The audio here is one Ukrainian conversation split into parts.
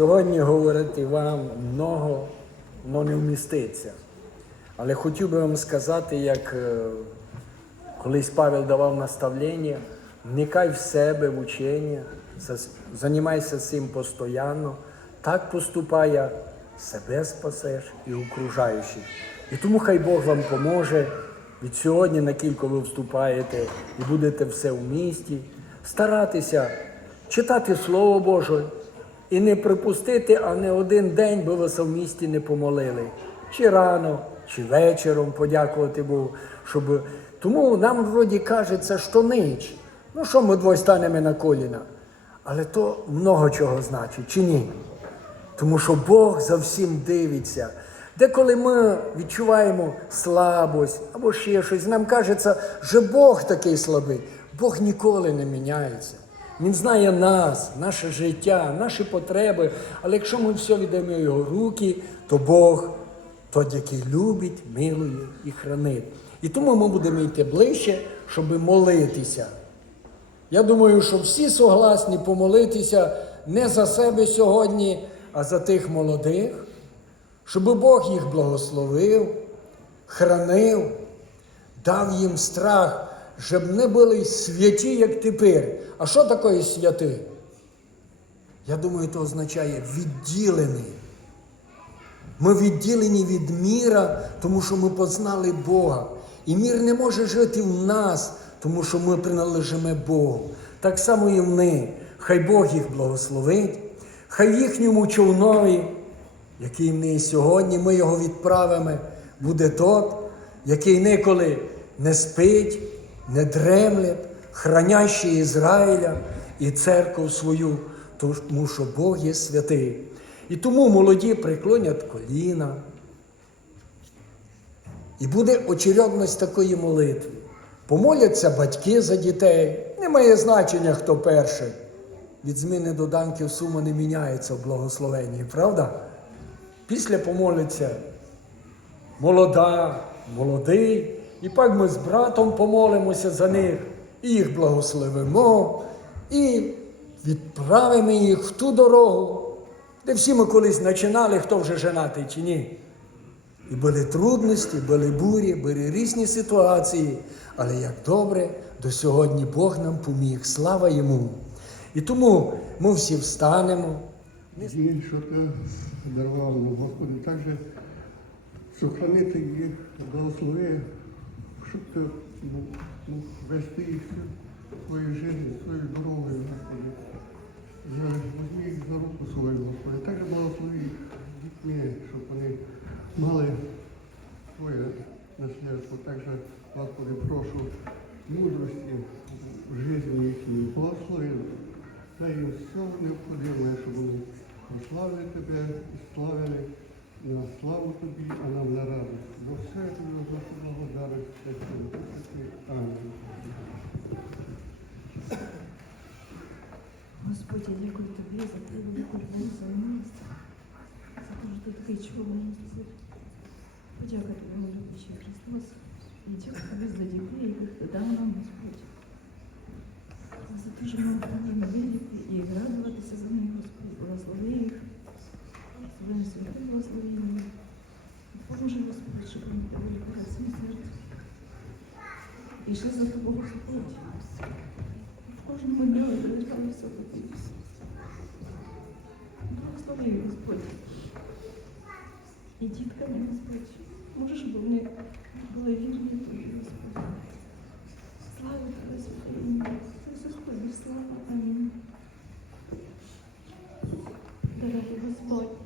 Сьогодні говорити вам много, но не вміститься. Але хотів би вам сказати, як е, колись Павел давав наставлення, вникай в себе в учення, займайся цим постійно, так поступає, себе спасеш і окружаючих. І тому хай Бог вам поможе від сьогодні, на кілько ви вступаєте і будете все в місті, старатися читати Слово Боже і не припустити, а не один день, би ви в місті не помолили. Чи рано, чи вечором подякувати Богу, щоб. Тому нам вроді кажеться, що нич. Ну що ми двоє станемо на коліна? Але то много чого значить, чи ні? Тому що Бог за всім дивиться. Деколи ми відчуваємо слабость або ще щось, нам кажеться, що Бог такий слабий. Бог ніколи не міняється. Він знає нас, наше життя, наші потреби. Але якщо ми все віддаємо його руки, то Бог той, який любить, милує і хранить. І тому ми будемо йти ближче, щоб молитися. Я думаю, що всі согласні помолитися не за себе сьогодні, а за тих молодих, щоб Бог їх благословив, хранив, дав їм страх, щоб не були святі, як тепер. А що таке святий? Я думаю, це означає відділений. Ми відділені від міра, тому що ми познали Бога. І мір не може жити в нас, тому що ми приналежимо Богу. Так само і вони. Хай Бог їх благословить, хай їхньому човнові, який неї сьогодні, ми його відправимо, буде тот, який ніколи не спить, не дремле, хранящий Ізраїля і церкву свою, тому що Бог є святий. І тому молоді приклонять коліна. І буде очередність такої молитви. Помоляться батьки за дітей. Немає значення, хто перший. Від зміни до данків сума не міняється в благословенні, правда? Після помоляться молода, молодий. І пак ми з братом помолимося за них, і їх благословимо, і відправимо їх в ту дорогу, де всі ми колись починали, хто вже женатий чи ні. І були трудності, були бурі, були різні ситуації. Але як добре, до сьогодні Бог нам поміг. Слава йому! І тому ми всі встанемо. Змін, що ти дарував Господи, також сохранити їх, благослови, щоб ти ну, вести їх всю свою життя, свою дорогу, Господи. Візьми їх за руку свою, Господи. Також благослови їх дітьми, щоб вони мали своє наслідство. Також, Господи, прошу мудрості в житті їхній, благослови. Дай їм все необхідне, щоб вони прославили Тебе і славили на славу Тобі, а нам на радість. Бо все я тобі за це благодарю, все це Амінь. Господь, я дякую тобі за те велику любов за милість, за те, що ти такий чудовий Господь. Подяка тобі, мій любящий Христос, і дякую тобі за дітей, яких ти дав нам, Господь. За те, що ми можемо вірити і радуватися за них, Господь, благослови їх, Своїм святим благословенням. Поможи, Господь, щоб вони тебе всім серцем. І йшли за тобою, Господь. В кожному дні залишалися тобі. Благослови, Господь. І дітками, Господь. Можеш, щоб вони були вірні тобі, Господь. Слава Тебе, Святе ім'я. Ісус тобі, слава. Амінь. Дорогий Господь,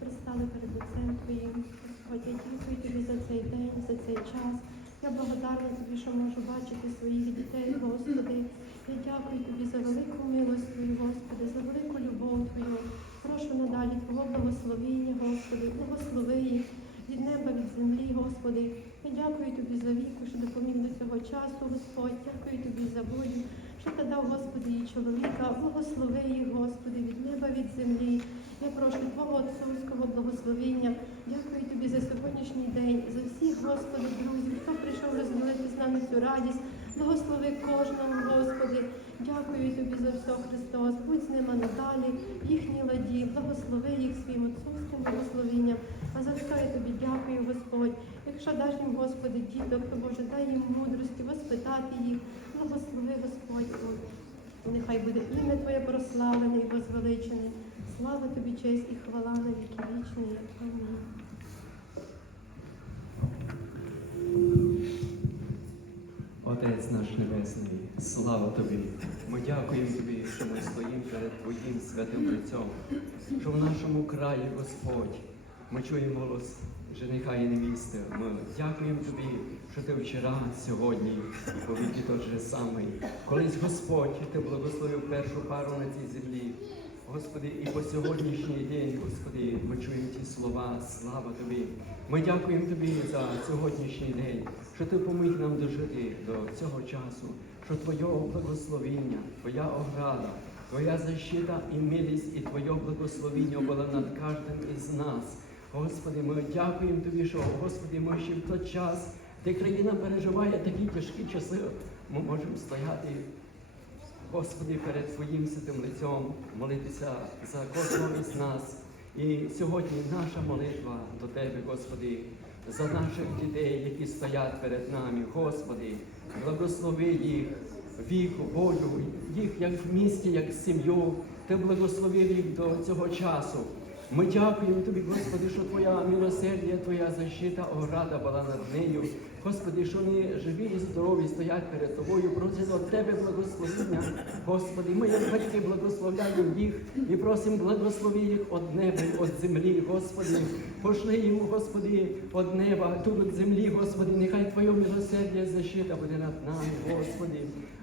пристали перед лицем Твоїм. Господь, я дякую Тобі за цей день, за цей час. Я благодарна Тобі, що можу бачити своїх дітей, Господи. Я дякую Тобі за велику милость Твою, Господи, за велику любов Твою. Прошу надалі Твого благословіння, Господи, благослови їх від неба, від землі, Господи. Я дякую Тобі за віку, що допоміг до цього часу, Господь. Дякую Тобі за волю, що ти дав, Господи, їй чоловіка. Благослови їх, Господи, від неба, від землі. Я прошу Твого отцовського благословення. Дякую Тобі за сьогоднішній день, за всіх, Господи, друзів, хто прийшов розділити з нами цю радість. Благослови кожному, Господи. Дякую тобі за все, Христос. Будь з ними надалі, в їхній ладі, благослови їх своїм отцовським благословенням. А за все я тобі дякую, Господь. Якщо даш їм, Господи, діток, то Боже, дай їм мудрості, воспитати їх. Благослови, Господь. Нехай буде ім'я Твоє прославлене і возвеличене. Слава тобі, честь і хвала на віки вічні. Амінь. Отець наш Небесний, слава Тобі! Ми дякуємо Тобі, що ми стоїмо перед Твоїм святим лицем, що в нашому краї, Господь, ми чуємо голос жениха і невісти. Ми дякуємо Тобі, що ти вчора, сьогодні, і повіки тот же самий. Колись Господь, ти благословив першу пару на цій землі. Господи, і по сьогоднішній день, Господи, ми чуємо ті слова, слава Тобі. Ми дякуємо Тобі за сьогоднішній день, що Ти поміг нам дожити до цього часу, що Твоє благословіння, Твоя ограда, Твоя защита і милість, і Твоє благословіння було над кожним із нас. Господи, ми дякуємо Тобі, що Господи, ми ще в той час, де країна переживає такі тяжкі часи, ми можемо стояти Господи, перед Твоїм святим лицем молитися за кожного із нас. І сьогодні наша молитва до Тебе, Господи, за наших дітей, які стоять перед нами. Господи, благослови їх віку, волю, їх як в місті, як сім'ю. Ти благословив їх до цього часу. Ми дякуємо Тобі, Господи, що Твоя милосердя, Твоя защита, ограда була над нею. Господи, що вони живі і здорові стоять перед Тобою, від Тебе благословення. Господи, ми як батьки благословляємо їх і просимо благослови їх від неба, від землі, Господи. Пошли їм, Господи, від неба, тут від землі, Господи, нехай Твоє милосердя защита буде над нами, Господи.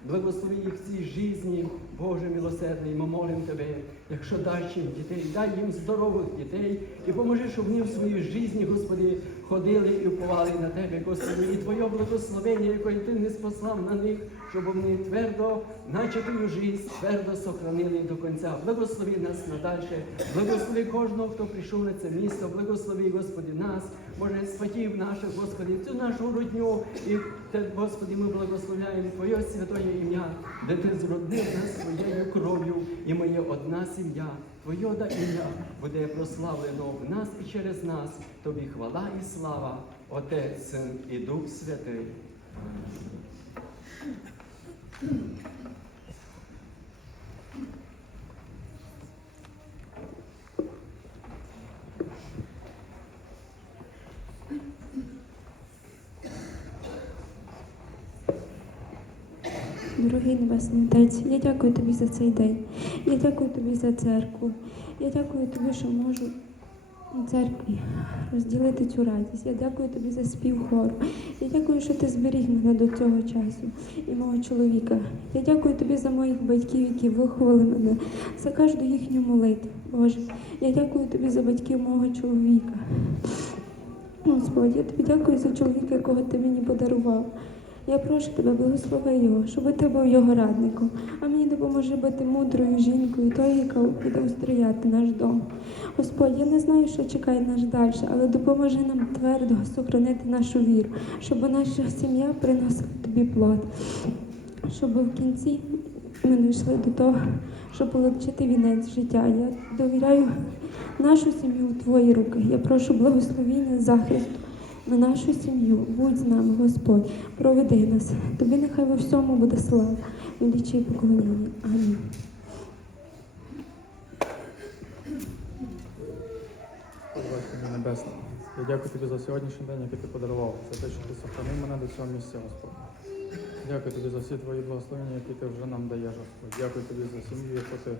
Благослови їх цій житті, Боже милосердний, ми молимо Тебе, якщо дасть їм дітей, дай їм здорових дітей і поможи, щоб вони в своїй житті, Господи, ходили і уповали на Тебе, Господи, і Твоє благословення, яке Ти не спослав на них, щоб вони твердо начатою життя, твердо сохранили до кінця. Благослови нас надальше, благослови кожного, хто прийшов на це місто, благослови, Господи, нас, Боже, святів наших, Господи, цю нашу родню. І Господи, ми благословляємо Твоє святое ім'я, де Ти зродив нас своєю кров'ю, і ми є одна сім'я. Твоє да ім'я буде прославлено в нас і через нас. Тобі хвала і слава, Отець, Син і Дух Святий. Дорогий Небесний Отець, я дякую тобі за цей день. Я дякую тобі за церкву. Я дякую тобі, що можу у церкві розділити цю радість. Я дякую тобі за спів хору. Я дякую, що ти зберіг мене до цього часу і мого чоловіка. Я дякую тобі за моїх батьків, які виховали мене, за кожну їхню молитву. Боже, я дякую тобі за батьків мого чоловіка. Господь, я тобі дякую за чоловіка, якого ти мені подарував. Я прошу тебе, благослови його, щоб ти був його радником, а мені допоможи бути мудрою жінкою, тою, яка буде устрояти наш дом. Господь, я не знаю, що чекає нас далі, але допоможи нам твердо сохранити нашу віру, щоб наша сім'я приносила тобі плод, щоб в кінці ми не до того, щоб отримати вінець життя. Я довіряю нашу сім'ю в твої руки. Я прошу благословіння, захисту на нашу сім'ю. Будь з нами, Господь, проведи нас. Тобі нехай во всьому буде слава, величі і поклоніння. Амінь. Я дякую тобі за сьогоднішній день, який ти подарував, за те, що ти сохранив мене до цього місця, Господь. Дякую тобі за всі твої благословення, які ти вже нам даєш, Господь. Дякую тобі за сім'ю, яку ти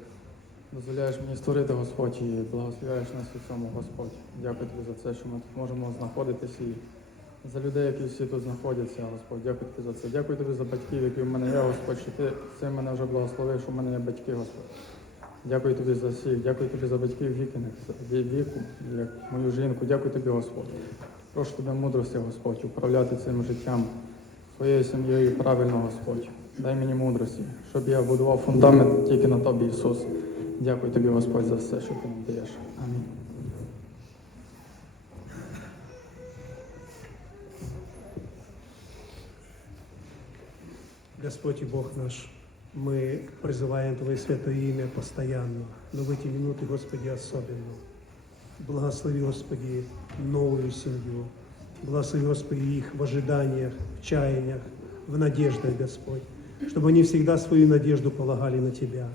дозволяєш мені створити, Господь, і благословляєш нас у цьому, Господь. Дякую тобі за це, що ми тут можемо знаходитись і за людей, які всі тут знаходяться, Господь. Дякую тобі за це. Дякую тобі за батьків, які в мене є, Господь, що ти цим мене вже благословив, що в мене є батьки, Господь. Дякую тобі за всіх, дякую тобі за батьків вікиних, за віку, як мою жінку. Дякую тобі, Господь. Прошу тебе мудрості, Господь, управляти цим життям, своєю сім'єю правильно, Господь. Дай мені мудрості, щоб я будував фундамент тільки на тобі, Ісус. Дякую тобі, Господь, за все, що ти мені даєш. Амінь. Господь і Бог наш, Мы призываем Твое святое имя постоянно, но в эти минуты, Господи, особенно. Благослови, Господи, новую семью. Благослови, Господи, их в ожиданиях, в чаяниях, в надеждах, Господь. Чтобы они всегда свою надежду полагали на Тебя.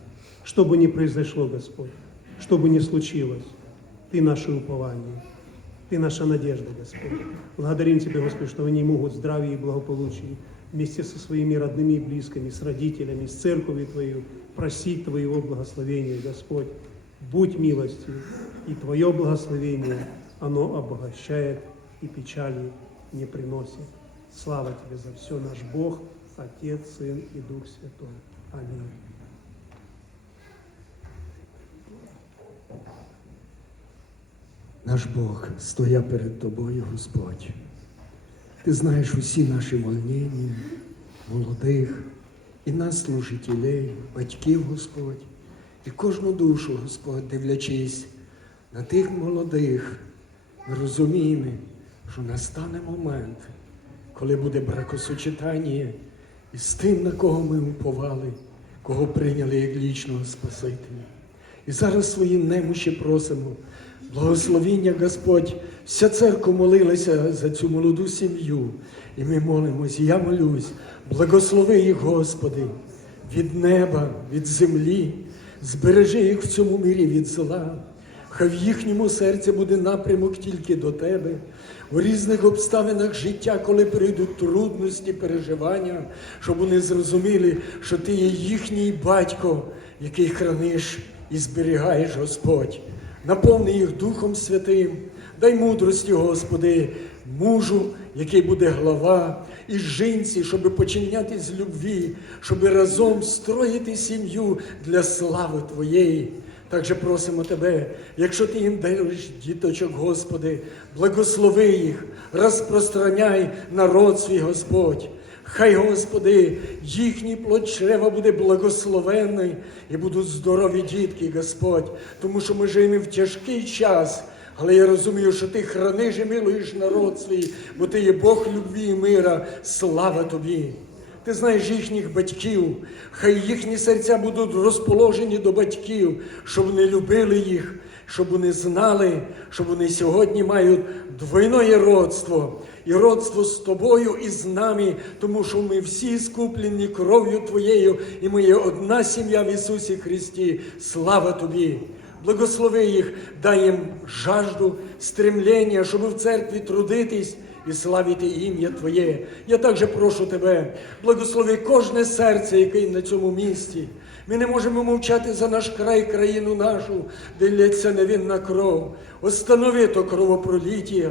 Что бы ни произошло, Господь, что бы ни случилось, Ты наше упование. Ты наша надежда, Господь. Благодарим Тебя, Господь, что они могут в здравии и благополучии вместе со своими родными и близкими, с родителями, с церковью Твою просить Твоего благословения, Господь. Будь милостью, и Твое благословение, оно обогащает и печали не приносит. Слава Тебе за все, наш Бог, Отец, Сын и Дух Святой. Аминь. Наш Бог, стоя перед тобою, Господь. Ти знаєш усі наші волнення, молодих, і нас, служителей, батьків, Господь, і кожну душу, Господь, дивлячись на тих молодих, ми розуміємо, що настане момент, коли буде бракосочетання із тим, на кого ми уповали, кого прийняли як лічного Спасителя. І зараз своїм немощі просимо. Благословіння Господь, вся церква молилася за цю молоду сім'ю. І ми молимось, я молюсь, благослови їх, Господи, від неба, від землі, збережи їх в цьому мірі від зла. Хай в їхньому серці буде напрямок тільки до Тебе. У різних обставинах життя, коли прийдуть трудності, переживання, щоб вони зрозуміли, що Ти є їхній батько, який храниш і зберігаєш, Господь. Наповни їх Духом Святим, дай мудрості, Господи, мужу, який буде глава, і жінці, щоб починяти з любві, щоб разом строїти сім'ю для слави Твоєї. Також просимо Тебе, якщо Ти їм даєш діточок, Господи, благослови їх, розпространяй народ свій Господь. Хай, Господи, їхній плод чрева буде благословений і будуть здорові дітки, Господь, тому що ми живемо в тяжкий час. Але я розумію, що ти храниш і милуєш народ свій, бо ти є Бог любві і мира. Слава тобі! Ти знаєш їхніх батьків, хай їхні серця будуть розположені до батьків, щоб вони любили їх, щоб вони знали, що вони сьогодні мають двойне родство. І родство з тобою і з нами, тому що ми всі скуплені кров'ю Твоєю, і ми є одна сім'я в Ісусі Христі. Слава Тобі! Благослови їх, дай їм жажду, стремлення, щоб в церкві трудитись і славити ім'я Твоє. Я також прошу Тебе, благослови кожне серце, яке на цьому місці. Ми не можемо мовчати за наш край, країну нашу, де лється невинна кров. Останови то кровопроліття.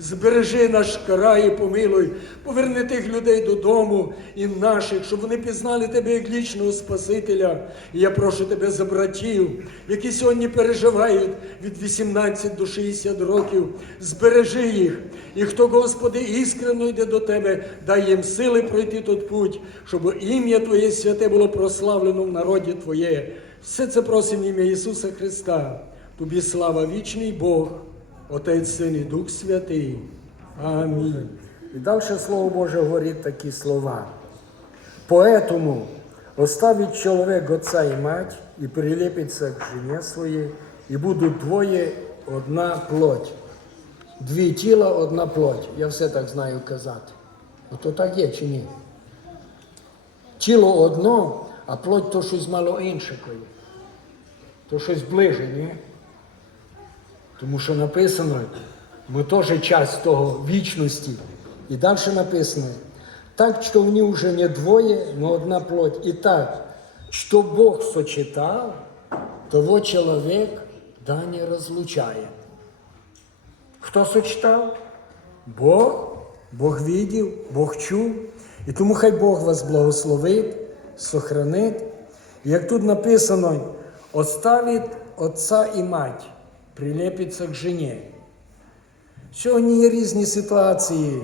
Збережи наш край і помилуй, поверни тих людей додому і наших, щоб вони пізнали тебе як лічного Спасителя. І я прошу тебе за братів, які сьогодні переживають від 18 до 60 років. Збережи їх. І хто, Господи, іскрено йде до Тебе, дай їм сили пройти тот путь, щоб ім'я Твоє святе було прославлено в народі Твоє. Все це просимо ім'я Ісуса Христа. Тобі слава вічний Бог. Отець, Син і Дух Святий. Амінь. І далі Слово Боже говорить такі слова. Поэтому оставить человек отца и мать и прилепится к жене своей, и будут двоє одна плоть. Дві тіла, одна плоть. Я все так знаю казати. Ото так є чи ні? Тіло одно, а плоть то щось мало інше. То щось ближе, ні? Тому що написано, ми теж часть того вічності. І далі написано, так, що в ній вже не двоє, но одна плоть. І так, що Бог сочетав, того чоловік да не розлучає. Хто сочетав? Бог, Бог видів, Бог чув. І тому хай Бог вас благословить, сохранить. І як тут написано, оставить отця і мать, прилепиться к жені. Сьогодні є різні ситуації,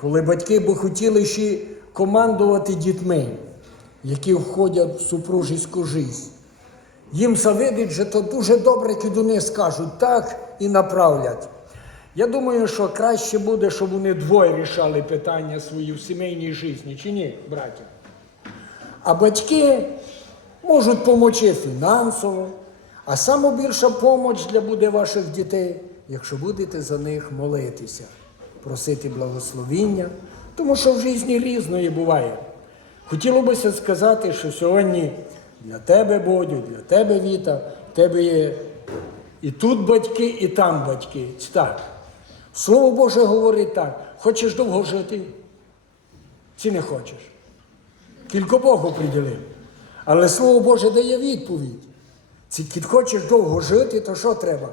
коли батьки би хотіли ще командувати дітьми, які входять в супружеську життя. Їм завидить, що то дуже добре, коли вони скажуть так і направлять. Я думаю, що краще буде, щоб вони двоє рішали питання свої в сімейній житті, чи ні, браття? А батьки можуть допомогти фінансово, а найбільша допомога для буде ваших дітей, якщо будете за них молитися, просити благословіння, тому що в житті різної буває. Хотіло би сказати, що сьогодні для тебе, Бодю, для тебе Віта, в тебе є і тут батьки, і там батьки. Так. Слово Боже говорить так: хочеш довго жити, чи не хочеш? Тільки Бог оприділив. Але Слово Боже дає відповідь. Ці хочеш довго жити, то що треба?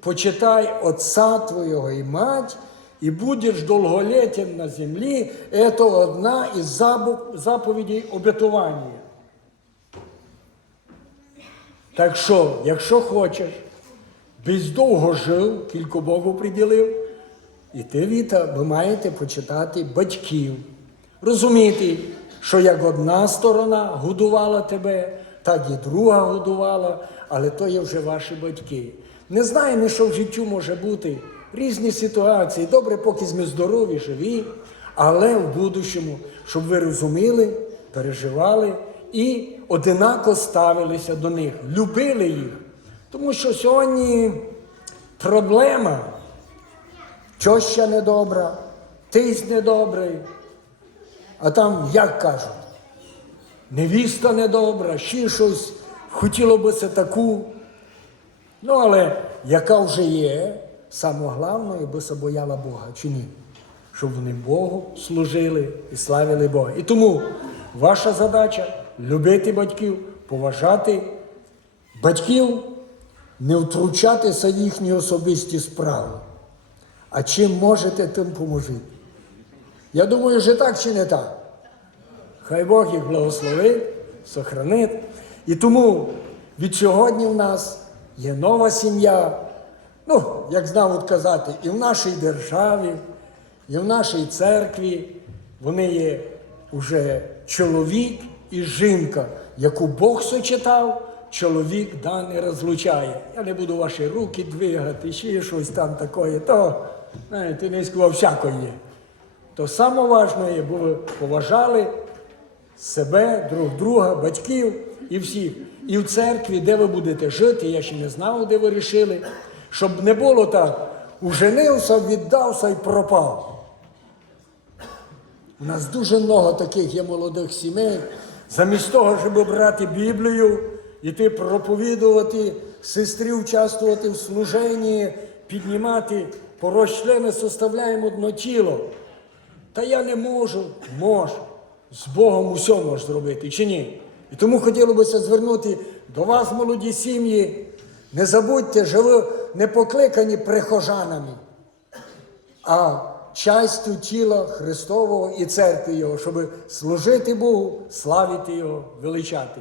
Почитай отца твого і мать, і будеш довголітнім на землі. Це одна із заповідей обетування. Так що, якщо хочеш, без довго жив, кілько Богу приділив, і ти, Віта, ви маєте почитати батьків. Розуміти, що як одна сторона годувала тебе, так і друга годувала, але то є вже ваші батьки. Не знаємо, що в життю може бути різні ситуації. Добре, поки ми здорові, живі, але в будущому, щоб ви розуміли, переживали і одинаково ставилися до них, любили їх. Тому що сьогодні проблема теща недобра, тись недобрий. А там, як кажуть, невіста недобра, ще щось, хотіло би це таку. Ну, але яка вже є, саме головне, би се бояла Бога, чи ні? Щоб вони Богу служили і славили Бога. І тому ваша задача любити батьків, поважати батьків, не втручатися в їхні особисті справи. А чим можете, тим поможіть. Я думаю, що так чи не так. Хай Бог їх благословить, сохранить. І тому від сьогодні в нас є нова сім'я. Ну, як знав от казати, і в нашій державі, і в нашій церкві вони є вже чоловік і жінка, яку Бог сочетав, чоловік да не розлучає. Я не буду ваші руки двигати, ще щось там таке, то, знаєте, низько всяко є. То саме бо ви поважали себе, друг друга, батьків і всіх. І в церкві, де ви будете жити, я ще не знав, де ви рішили, щоб не було так, уженився, віддався і пропав. У нас дуже много таких є молодих сімей. Замість того, щоб брати Біблію, іти проповідувати, сестрі участвувати в служенні, піднімати порой члени составляємо одно тіло. Та я не можу, можу. З Богом усе можеш зробити, чи ні? І тому хотілося б звернути до вас, молоді сім'ї. Не забудьте, що ви не покликані прихожанами, а частю тіла Христового і церкви Його, щоб служити Богу, славити Його, величати.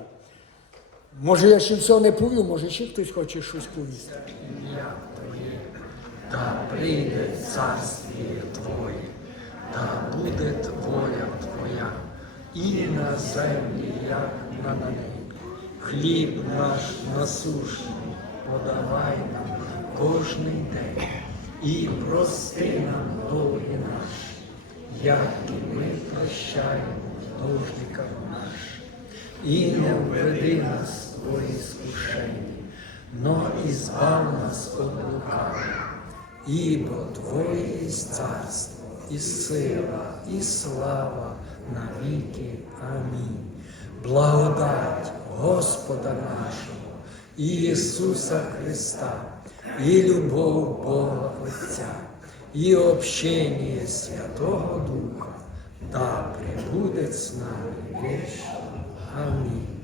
Може, я ще все не повів, може ще хтось хоче щось повісти. Та прийде царствіє Твоє, та буде воля Твоя, і на землі, як на небі. Хліб наш насушний подавай нам кожний день, і прости нам долги наші, як і ми прощаємо должникам нашим. І не введи нас твої скушення, но избав нас от лукавого. Ибо Твое есть царство, и сила, и слава на Амінь. Благодать Господа нашого, і Ісуса Христа, і любов Бога Отця, і общення Святого Духа, да прибуде з нами вечно. Аминь.